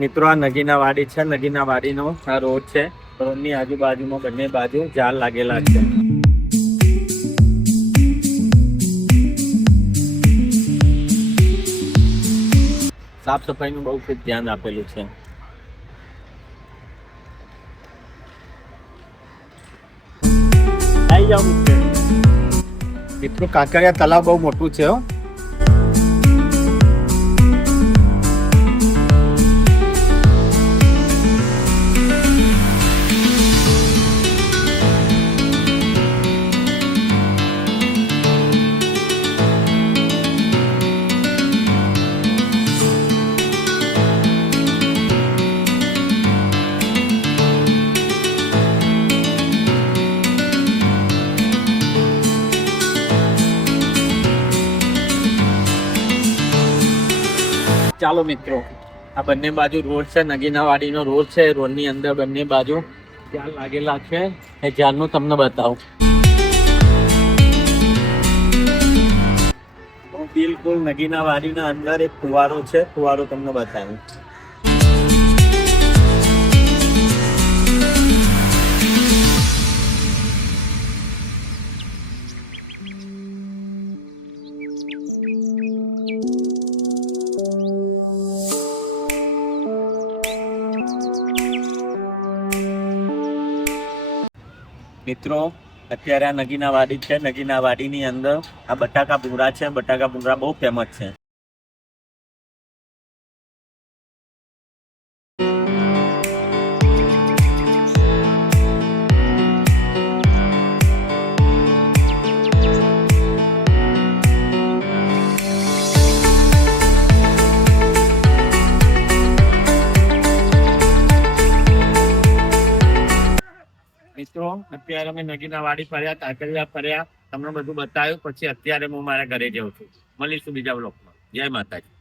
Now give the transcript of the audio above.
મિત્રો આ નગીના વાડી છે. નગીના વાડીનો આ રોડ છે. રોડની આજુબાજુમાં બંને બાજુ ઝાડ લાગેલા છે. સાફ સફાઈનું બહુ ખૂબ ધ્યાન આપેલું છે. આવી જાવ મિત્રો, કાંકરિયા તલાવ બહુ મોટું છે. ચાલો મિત્રો, આ બંને બાજુ રોડ છે. નગીના વાડીનો રોડ છે. રોડની અંદર બંને બાજુ ઝાડ લાગેલા છે. એ ઝાડનું તમને બતાવું. બિલકુલ નગીના વાડીના અંદર એક ફુવારો છે. ફુવારો તમને બતાવું. મિત્રો, અત્યારે આ નગીના વાડી છે. નગીના વાડીની અંદર આ બટાકા ભૂંગળા છે. બટાકા ભૂંગળા બહુ ફેમસ છે. મિત્રો, અત્યારે અમે નગીના વાડી ફર્યા, કાંકરિયા ફર્યા, તમને બધું બતાવ્યું. પછી અત્યારે હું મારા ઘરે જાઉં છું. મળીશું બીજા બ્લોગમાં. જય માતાજી.